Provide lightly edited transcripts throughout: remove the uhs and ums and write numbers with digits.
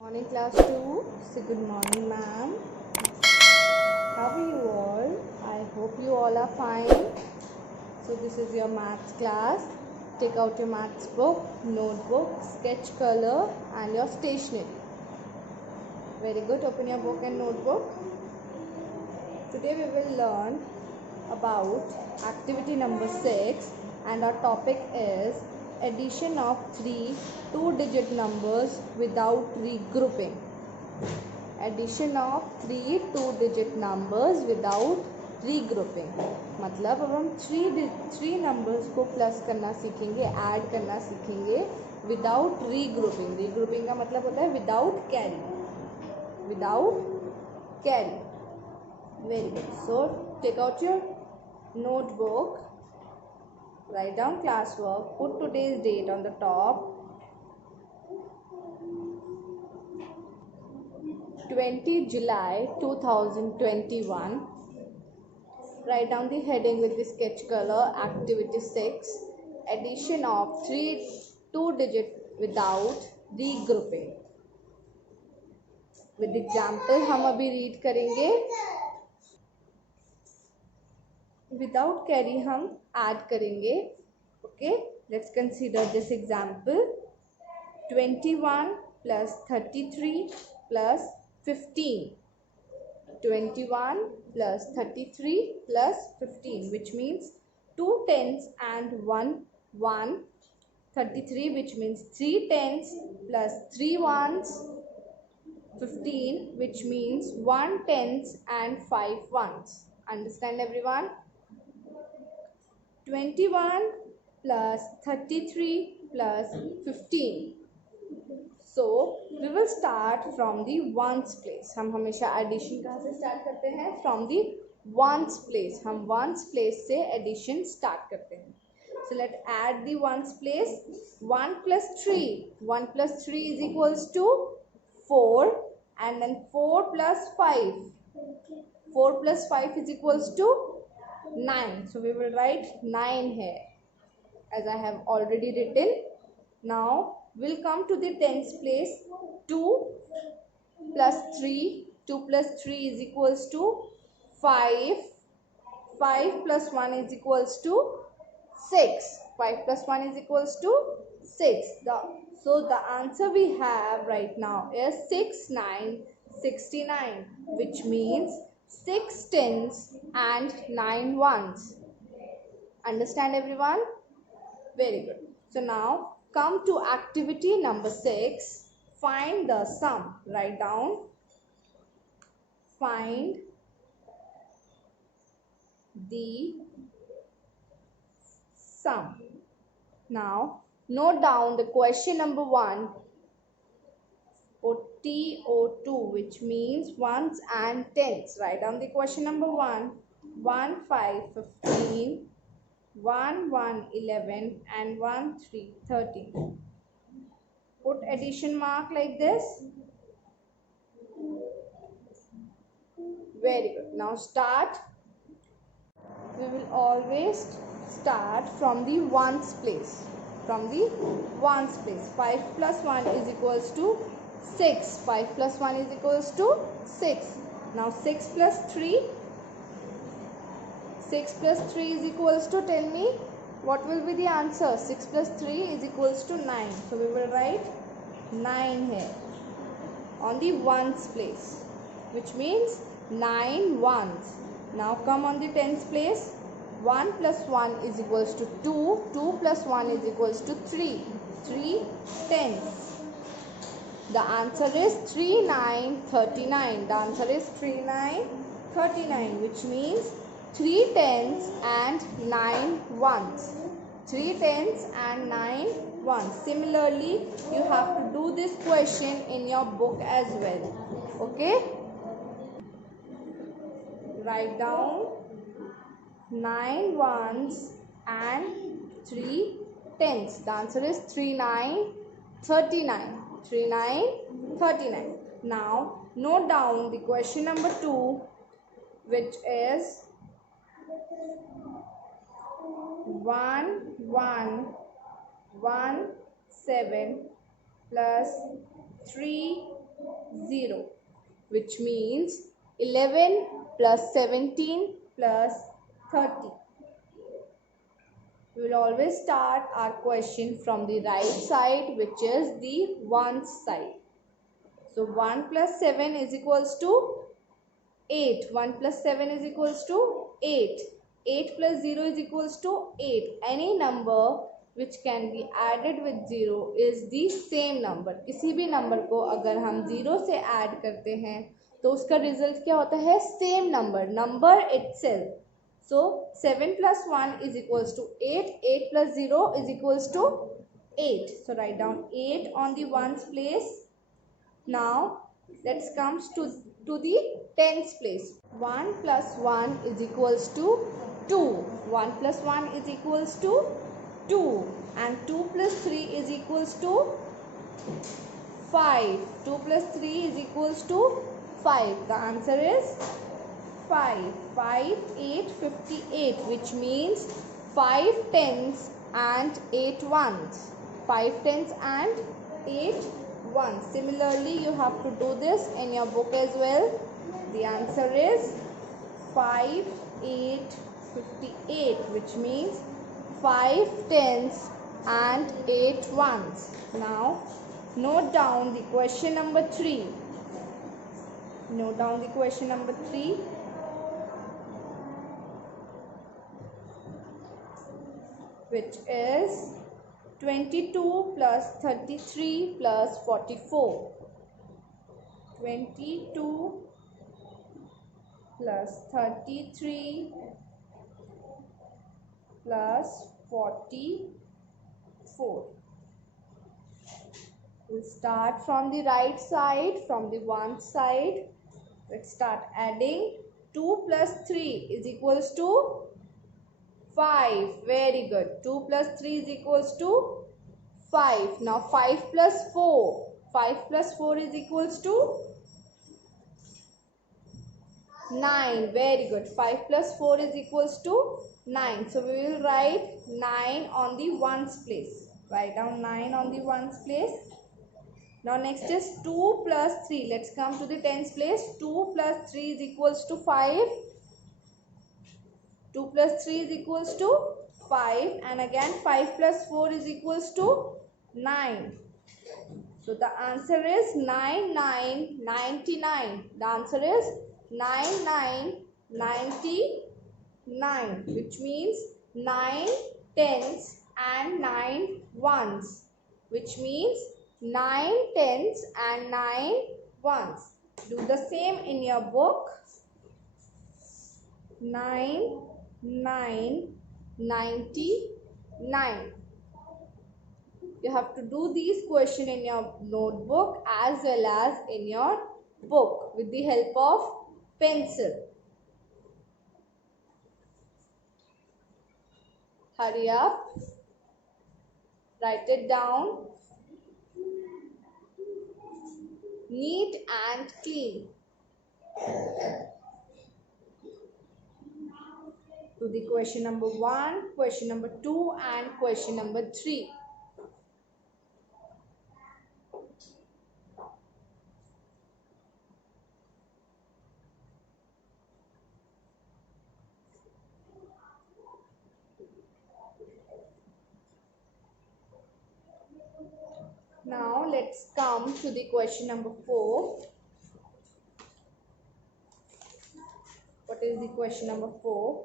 Morning class 2. So good morning ma'am. How are you all? I hope you all are fine. So this is your maths class. Take out your maths book, notebook, sketch color and your stationery. Very good. Open your book and notebook. Today we will learn about activity number 6 and our topic is addition of 3 two-digit numbers without regrouping. Addition of 3 two-digit numbers without regrouping. मतलब अब हम three numbers को plus करना सीखेंगे, add करना सीखेंगे without regrouping. Regrouping का मतलब होता है without carry. Very good. So take out your notebook, write down classwork, put today's date on the top. 20 July 2021. Write down the heading with the sketch color. Activity 6. Addition of 3 two-digit without regrouping. With example हम अभी read करेंगे. Without carry हम add करेंगे. Okay, let's consider this example. 21 plus 33 plus 15. 21 plus 33 plus 15, which means 2 tens and 1. 33, which means 3 tens plus 3 ones. 15, which means 1 tens and 5 ones. Understand everyone? 21 plus 33 plus 15. So we will start from the ones place. हम हमेशा addition कहाँ से start करते हैं? From the ones place. हम ones place से addition start करते हैं. So let's add the ones place. 1 plus 3. 1 plus 3 is equals to 4, and then 4 plus 5. 4 plus 5 is equals to 9. So we will write 9 here as I have already written. Now we'll come to the tens place. 2 plus 3. 2 plus 3 is equals to 5. 5 plus 1 is equals to 6. 5 plus 1 is equals to 6. So the answer we have right now is 69, which means 6 tens and 9 ones. Understand everyone? Very good. So now come to activity number 6. Find the sum. Write down. Find the sum. Now note down the question number 1. TO2, which means ones and tens. Write down the question number 1. 1 5 15, 1 1 11 and 1 3 13. Put addition mark like this. Very good. Now start. We will always start from the ones place. 5 plus 1 is equals to 6. 5 plus 1 is equals to 6. Now 6 plus 3. 6 plus 3 is equals to, tell me what will be the answer. 6 plus 3 is equals to 9. So we will write 9 here on the ones place, which means 9 ones. Now come on the tens place. 1 plus 1 is equals to 2. 2 plus 1 is equals to 3. 3 tens. The answer is 3939. The answer is 3939, which means 3 tens and 9 ones. 3 tens and 9 ones. Similarly, you have to do this question in your book as well. Okay? Write down 9 ones and 3 tens. The answer is 3939. 3939. Now note down the question number 2, which is 1 1 1 7 plus 3 0, which means 11 plus 17 plus 30. We will always start our question from the right side, which is the ones side. So 1 plus 7 is equals to 8. 1 plus 7 is equals to 8. 8 plus 0 is equals to 8. Any number which can be added with 0 is the same number. किसी भी number को अगर हम 0 से add करते हैं तो उसका result क्या होता है? Same number, number itself. So 7 plus 1 is equals to 8. 8 plus 0 is equals to 8. So write down 8 on the ones place. Now let's come to the tens place. 1 plus 1 is equals to 2. 1 plus 1 is equals to 2. And 2 plus 3 is equals to 5. 2 plus 3 is equals to 5. The answer is 5. 5, 8, 58, which means 5 tens and 8 ones. 5 tens and 8 ones. Similarly, you have to do this in your book as well. The answer is 5, 8, 58, which means 5 tens and 8 ones. Now, note down the question number 3. Note down the question number 3. Which is 22 plus 33 plus 44. 22 plus 33 plus 44. We'll start from the right side, from the one side. Let's start adding. 2 plus 3 is equals to 5. Very good. 2 plus 3 is equals to 5. Now 5 plus 4. 5 plus 4 is equals to 9. Very good. 5 plus 4 is equals to 9. So we will write 9 on the ones place. Write down 9 on the ones place. Now next is 2 plus 3. Let's come to the tens place. 2 plus 3 is equals to 5. 2 plus 3 is equals to 5, and again 5 plus 4 is equals to 9. So the answer is 9, 9, 99. The answer is 9, 9, 99, which means 9 tens and 9 ones, which means 9 tens and 9 ones. Do the same in your book. 9, 9, 99. You have to do these questions in your notebook as well as in your book with the help of pencil. Hurry up. Write it down. Neat and clean. To the question number 1, question number 2 and question number 3. Now let's come to the question number 4. What is the question number 4?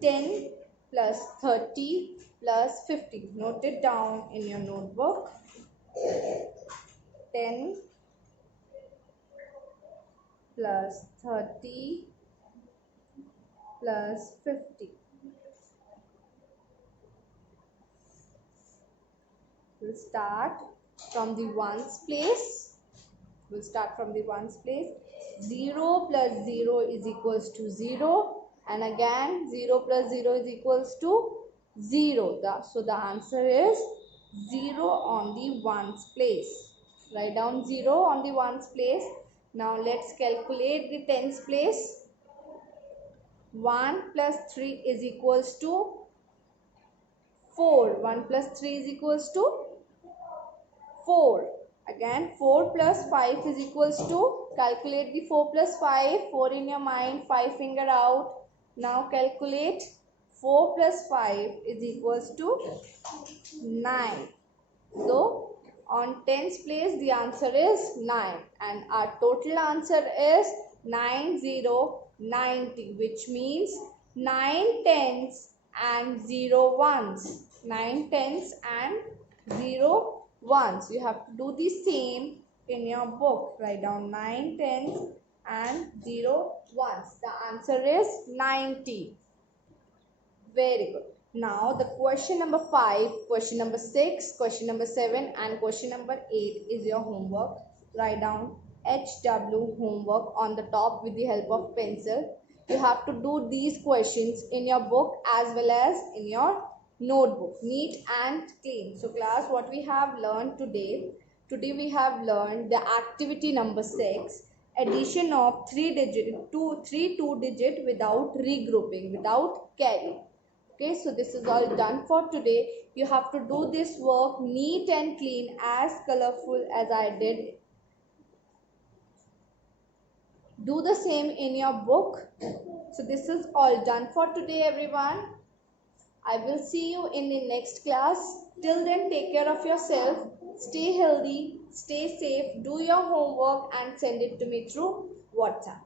10 plus 30 plus 50. Note it down in your notebook. 10 plus 30 plus 50. We'll start from the ones place. 0 plus 0 is equals to 0, and again 0 plus 0 is equals to 0. So the answer is 0 on the ones place. Write down 0 on the ones place. Now let's calculate the tens place. 1 plus 3 is equals to 4. 1 plus 3 is equals to 4. Again, 4 plus 5 is equals to, calculate the 4 plus 5, 4 in your mind, 5 finger out. Now calculate 4 plus 5 is equals to 9. So, on tens place the answer is 9 and our total answer is 9090, which means 9 tens and 0 ones. 9 tens and 0 ones. You have to do the same in your book. Write down 9 tens and 0 ones. The answer is 90. Very good. Now the question number 5, question number 6, question number 7 and question number 8 is your homework. Write down HW homework on the top with the help of pencil. You have to do these questions in your book as well as in your notebook, neat and clean. So class, what we have learned today we have learned the activity number 6, addition of 3 digit without regrouping, without carry. Okay, so this is all done for today. You have to do this work neat and clean, as colorful as I did. Do the same in your book. So this is all done for today, everyone. I will see you in the next class. Till then, take care of yourself. Stay healthy, stay safe, do your homework and send it to me through WhatsApp.